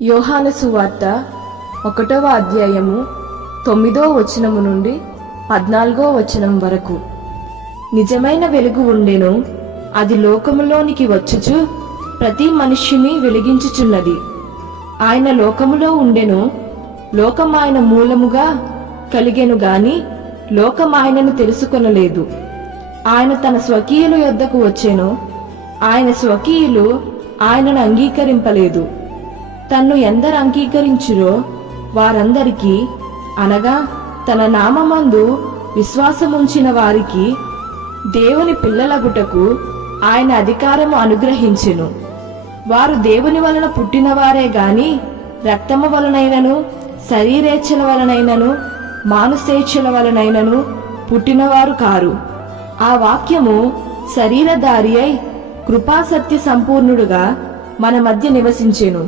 యోహాను సువార్త 1వ అధ్యాయము 9వ వచనము నుండి 14వ వచనం వరకు. నిజమైన వెలుగు ఉండెను, అది లోకములోనికి వచ్చుచు ప్రతి మనుష్యుని వెలిగించుచున్నది. ఆయన లోకములో ఉండెను, లోకం ఆయన మూలముగా కలిగెను గాని లోకం ఆయనను తెలుసుకొనలేదు. ఆయన తన స్వకీయుల యొద్దకు వచ్చెను, ఆయన స్వకీయులు ఆయనను అంగీకరింపలేదు. తన్ను ఎందరు అంగీకరించురో వారందరికీ, అనగా తన నామమందు విశ్వాసముంచిన వారికి దేవుని పిల్లలగుటకు ఆయన అధికారము అనుగ్రహించెను. వారు దేవుని వలన పుట్టినవారే గాని రక్తము వలనైనను శరీరేచ్ఛల వలనైనను మానుసేచ్ఛల వలనైనను పుట్టినవారు కారు. ఆ వాక్యము శరీరధారి అయి కృపాసత్య సంపూర్ణుడుగా మన మధ్య నివసించెను.